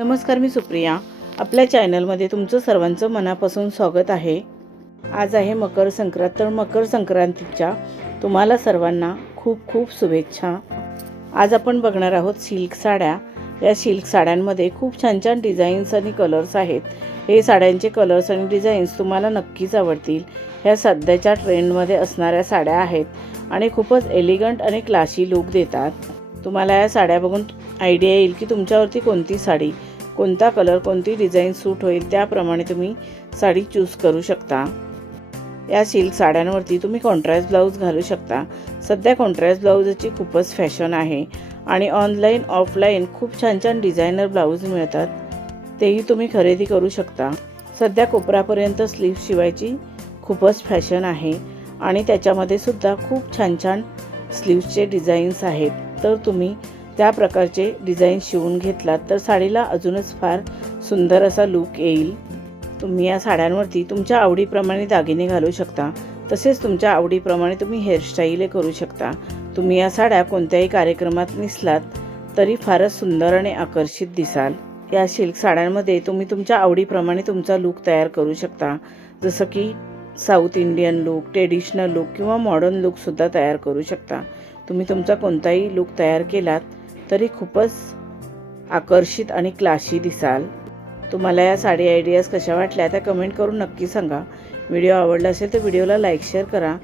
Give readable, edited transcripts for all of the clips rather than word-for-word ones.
नमस्कार, मी सुप्रिया. आपल्या चॅनलमध्ये तुमचं सर्वांचं मनापासून स्वागत आहे. आज आहे मकर संक्रांत. तर मकर संक्रांतीच्या तुम्हाला सर्वांना खूप खूप शुभेच्छा. आज आपण बघणार आहोत सिल्क साड्या. या सिल्क साड्यांमध्ये खूप छान छान डिझाईन्स आणि कलर्स आहेत. हे साड्यांचे कलर्स आणि डिझाईन्स तुम्हाला नक्कीच आवडतील. ह्या सध्याच्या ट्रेंडमध्ये असणाऱ्या साड्या आहेत आणि खूपच एलिगंट आणि क्लासी लुक देतात. तुम्हाला या साड्या बघून आयडिया येईल की तुमच्यावरती कोणती साडी, कोणता कलर, कोणती डिझाईन सूट होईल, त्याप्रमाणे तुम्ही साडी चूज करू शकता. या सिल्क साड्यांवरती तुम्ही कॉन्ट्रास्ट ब्लाऊज घालू शकता. सध्या कॉन्ट्रास्ट ब्लाऊजची खूपच फॅशन आहे आणि ऑनलाईन ऑफलाईन खूप छान छान डिझायनर ब्लाऊज मिळतात, तेही तुम्ही खरेदी करू शकता. सध्या कोपरापर्यंत स्लीव्स शिवायची खूपच फॅशन आहे आणि त्याच्यामध्ये सुद्धा खूप छान छान स्लीव्सचे डिझाईन्स आहेत. तर तुम्ही त्या प्रकारचे डिझाईन शिवून घेतलात तर साडीला अजूनच फार सुंदर असा लूक येईल. तुम्ही या साड्यांवरती तुमच्या आवडीप्रमाणे दागिने घालू शकता. तसेच तुमच्या आवडीप्रमाणे तुम्ही हेअरस्टाईल करू शकता. तुम्ही या साड्या कोणत्याही कार्यक्रमात नेसलात तरी फारच सुंदर आणि आकर्षित दिसाल. या सिल्क साड्यांमध्ये तुम्ही तुमच्या आवडीप्रमाणे तुमचा लूक तयार करू शकता. जसं की south Indian look, traditional look किंवा मॉडर्न लूकसुद्धा तयार करू शकता. तुम्ही तुमचा कोणताही लूक तयार केलात तरी खूपच आकर्षित आणि क्लासी दिसाल. तुम्हाला या साडी आयडियाज कशा वाटल्या त्या कमेंट करून नक्की सांगा. व्हिडिओ आवडला असेल तर व्हिडिओला लाईक शेअर करा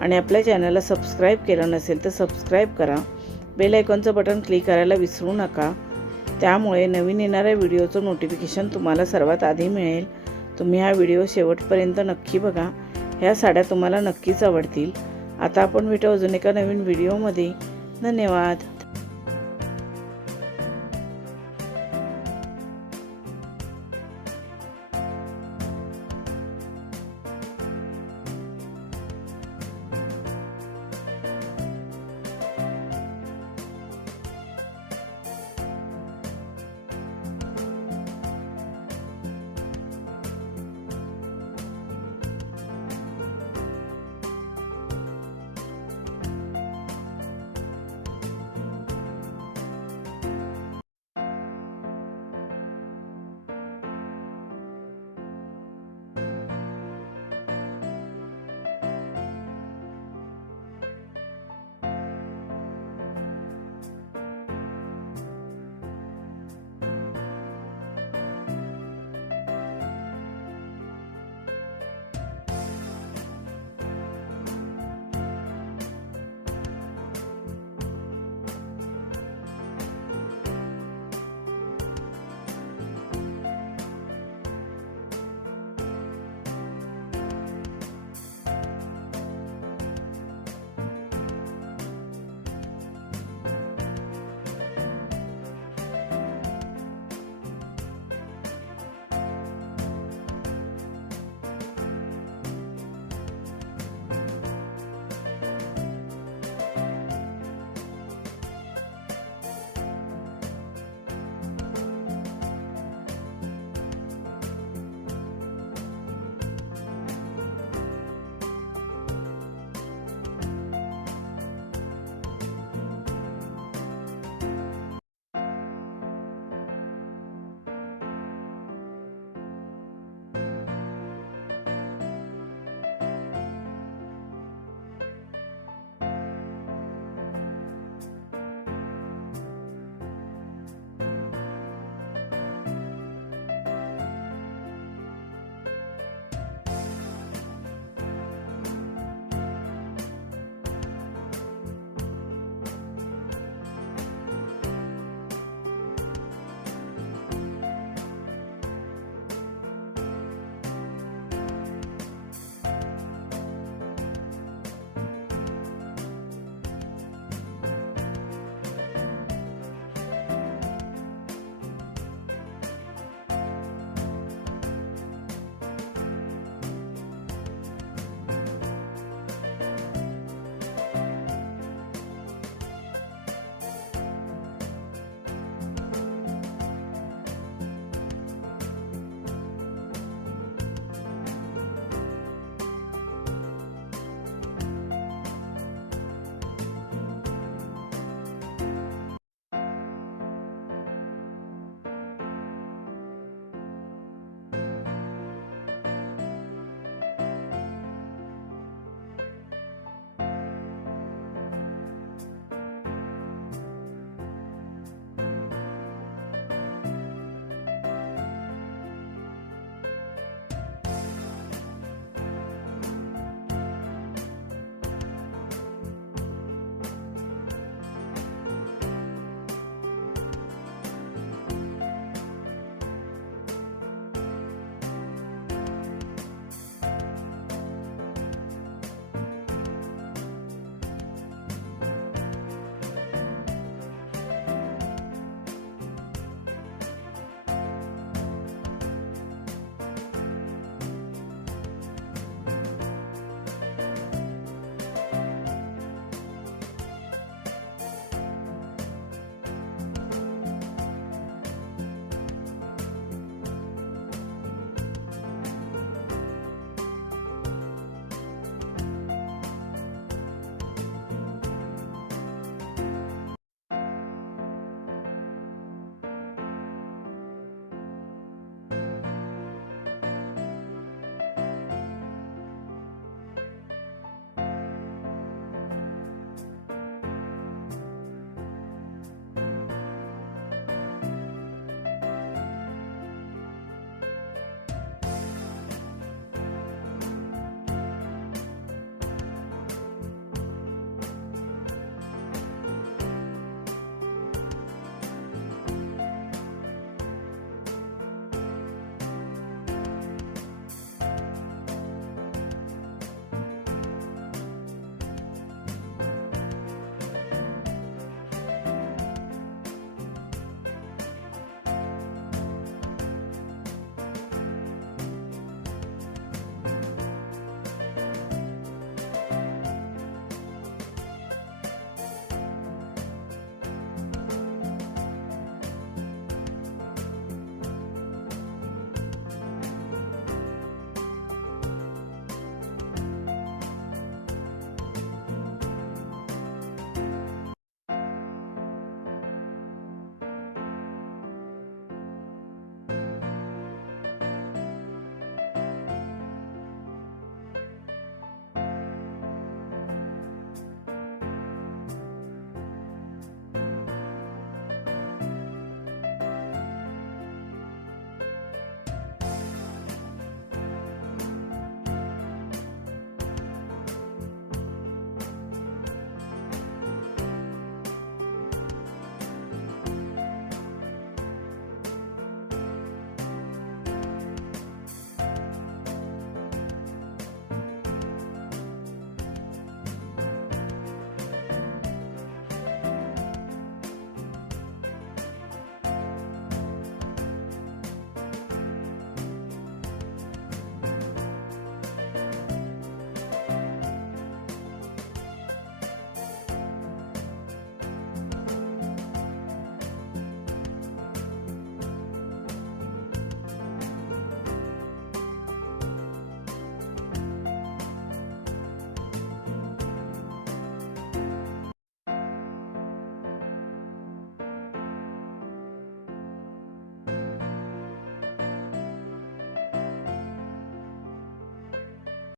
आणि आपल्या चॅनलला सबस्क्राईब केलं नसेल तर सबस्क्राईब करा. बेल आयकॉनचं बटन क्लिक करायला विसरू नका. त्यामुळे नवीन येणाऱ्या व्हिडिओचं नोटिफिकेशन तुम्हाला सर्वात आधी मिळेल. तुम्ही हा व्हिडिओ शेवटपर्यंत नक्की बघा. ह्या साड्या तुम्हाला नक्कीच आवडतील. आता आपण भेटू अजून एका नवीन व्हिडिओमध्ये. धन्यवाद.